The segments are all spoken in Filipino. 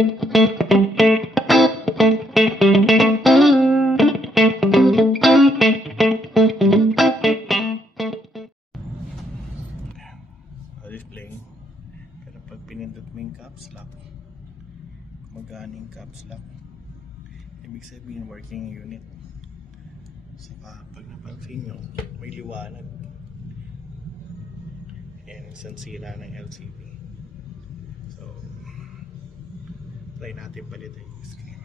Display. Pero pag pinindot mo yung caps lock, gumagana yung caps lock, ibig sabihin working yung unit. Saka pag napansin nyo, may liwanag. Yan, isang sira ng LCD. So try natin palitan yung screen.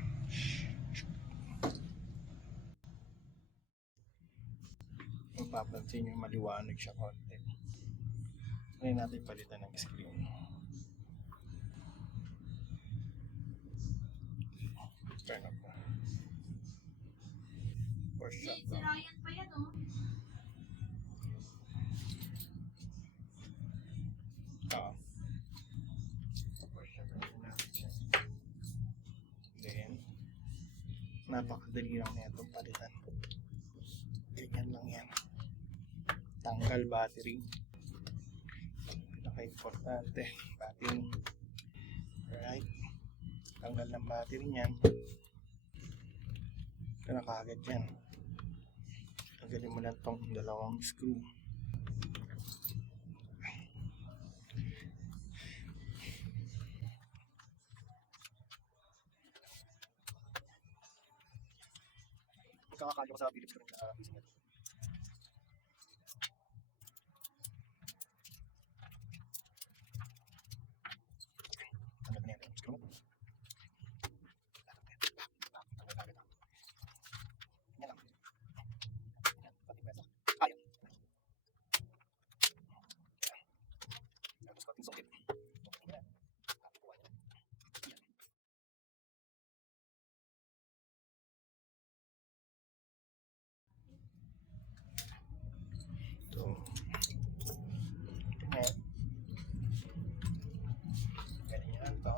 Mapapansin nyo maliwanag siya konti. Try natin palitan ng screen. Turn up na. For shot Si Ryan pa yan, oh. For shot natin siya. Then napakadali lang na itong palitan. Ganyan lang yan. Tanggal battery. Pinaka-importante, battery. Alright. Tanggal ng battery niyan. Ito na kaagad yan. Tanggalin mo lang itong dalawang screw. Kakakali ko sa Philips ko rin sa business. Tanggal na yan. Screw. Yan lang. Yan. Pati pesa. Ayan. Tapos pating sokit. Yan. Ito. Ayan. Ganyan ito.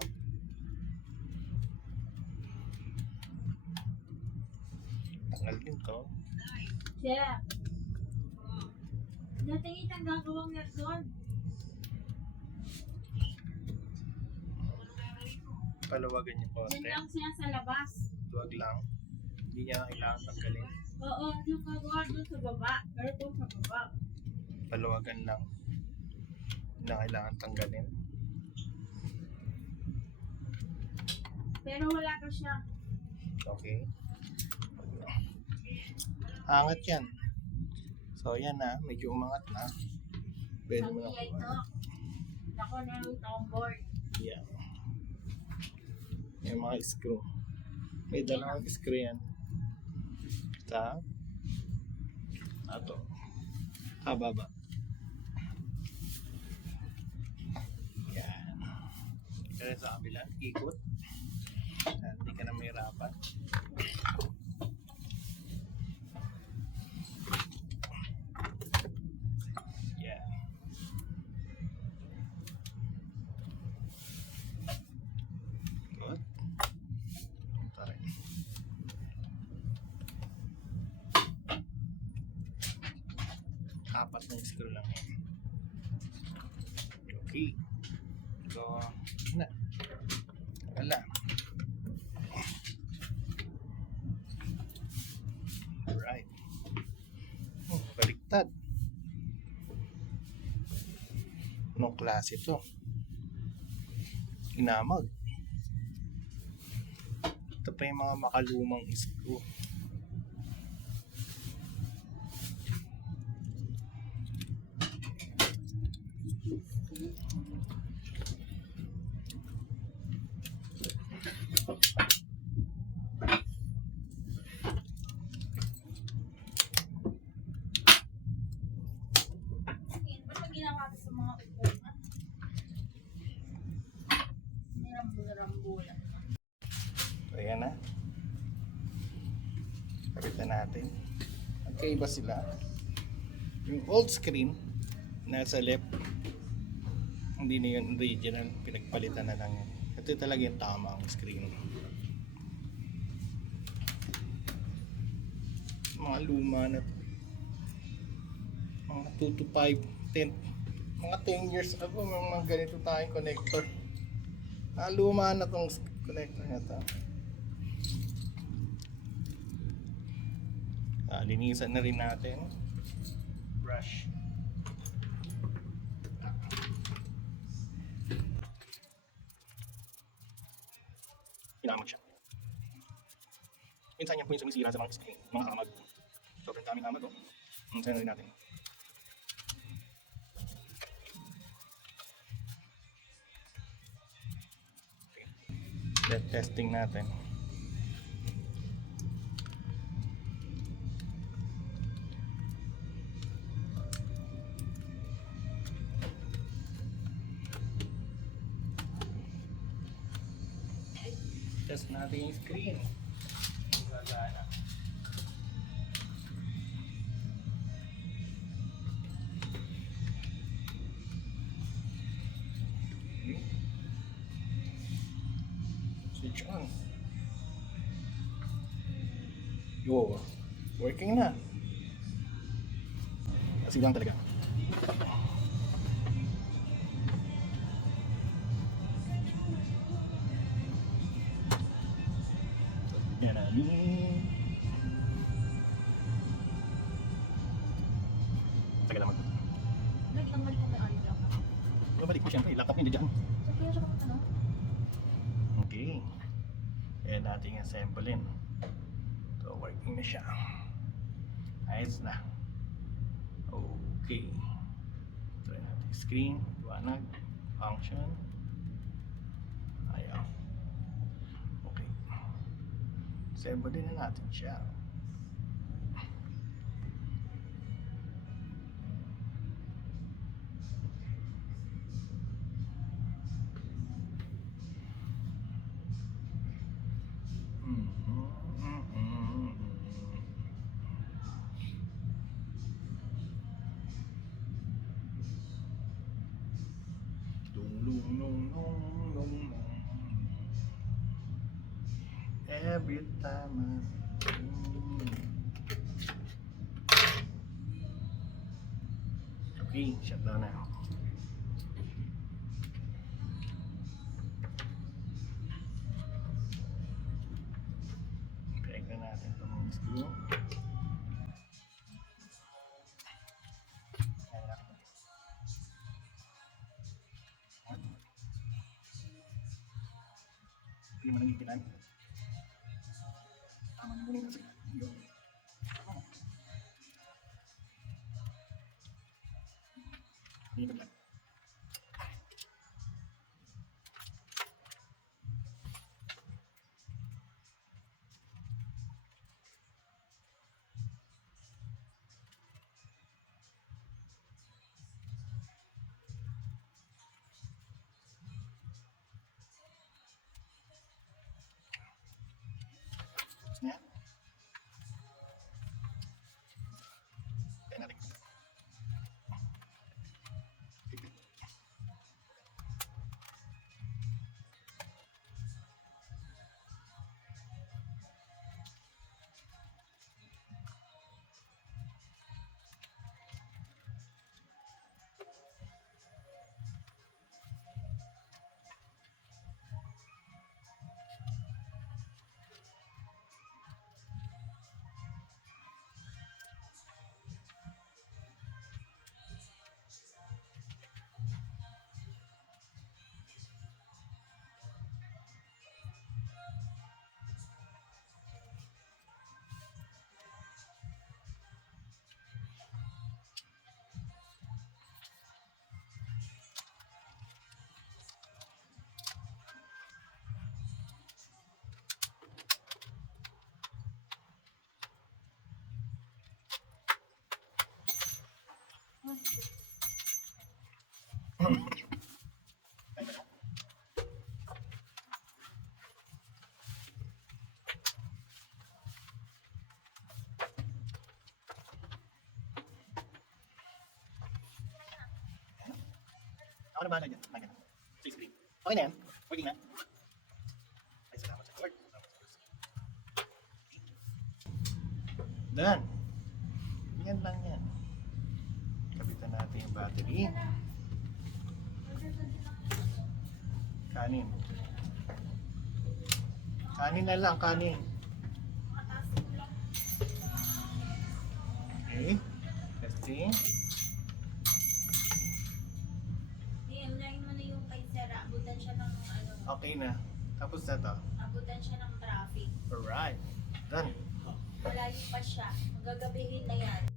Tanggal din to. Chef. Natingin ang gagawang Nerson. Palawagan niyo po. Yan lang siya sa labas. Huwag lang. Hindi niya kailangan tanggalin. Oo, yung gagawa doon sa baba. Pero doon sa baba. Palawagan lang. Hindi na kailangan tanggalin. Pero wala pa siya. Okay. Angat yan. So yan na. Medyo umangat na. Pwede mo na Sabi ito. Ako na yung tomboard. yan. Yung mga screw. May dalawang screw yan. Sa ato. Kababa. Yan. Kaya sa kabila, ikot. Hindi ka na mahirapan. Yan. Good. Tarik. Apat na screw lang yan. Okay. So, na. Wala. Alright. Oh, baliktad. Anong klase ito? Inamag. Ito pa yung mga makalumang screw. Ba't ginawa ko sa mga upuan? Nirambulan. So, ayan na. Kapitan natin. Magkaiba sila. Yung old screen, nasa left, hindi na yun original. Pinagpalitan na lang yun. Ito talaga yung tamang screen. Mga luma na mga 2 to 5, 10, mga 10 years ago, may mga ganito tayong connector. Luma na tong Connector na to. Linisan na rin natin. Brush. Hinamag siya. Minsan yan po yung sumisira sa mga screen, mga hamag. Sobrang daming hamag, oh. Minsan na rin natin. Okay. Let testing natin. Test natin yung screen. Gagana. Okay. Switch on. Yo, working na. Kasi lang talaga. Yan na. Tagal naman. Balik ang ayun lang. Babalik mo siyempre, laptop niya dyan. So, kaya siya ano? Okay. Ayan natin assemblein. So, working na siya. Ayos na. Okay. Try natin screen, liwanag, function. Ayaw. Okay. Assemblein na natin siya. Every time okay, shut down na. Peg na natin itong screw. Hindi mo nang ipilan. Tama na muna kasi. Yun. Dito lang. Tapos na yan. Kaya natin. Ako na bahala dyan. Sige, screen. Okay na yan. Working na. Ay, salamat sa Lord. Done. Yan lang yan. Kapitan natin yung battery. Kanin. Kanin na lang, kanin. Matasin mo lang. Okay. Testing. Unahin mo na yung kay Sir. Abutan siya ng ano. Okay na. Tapos na to. Abutan siya ng traffic. Alright. Done. Malayo pa siya. Magagabihin na yan.